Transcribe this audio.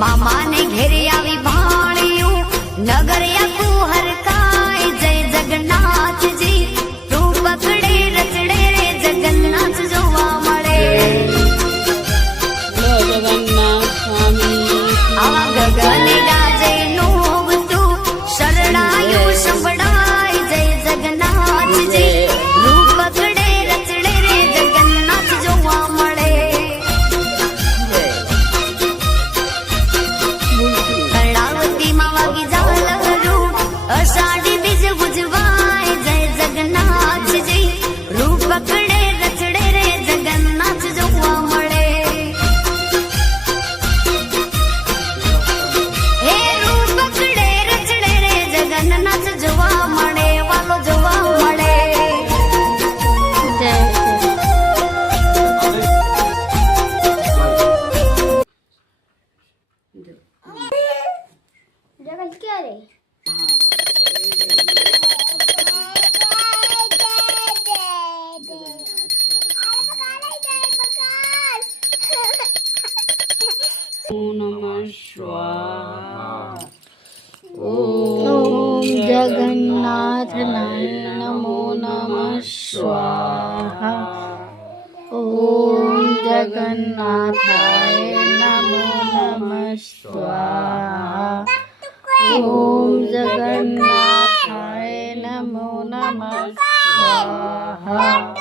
मामा ने घेरे आवी भाणियों नगरिया कुहर काय जय जगन्नाथ जी तू पकड़े रचड़े रे जगन्नाथ जोवा मळे जगन्नाथ स्वामी आवा गगन गाजे नोव तू शरणायो संभड़ाय जय जगन्नाथ जी रूप पकड़े रचड़े रे जगन्नाथ जोवा मळे कर्णावती मावागी जालरू अषाढ़ी बीज बुझवाय जय जगन्नाथ जी रूप पकड़े रचड़े रे जगन्नाथ जोवा मळे हे रूप पकड़े रचड़े रे जगन्नाथ जोवा मळे वालो जोवा मळे जय जगन क्या रे नमः स्वाहा ओम जगन्नाथ नमो नमः स्वाहा ओम जगन्नाथाय नमो नमः स्वाहा ओम जगन्नाथाय नमो नमः स्वाहा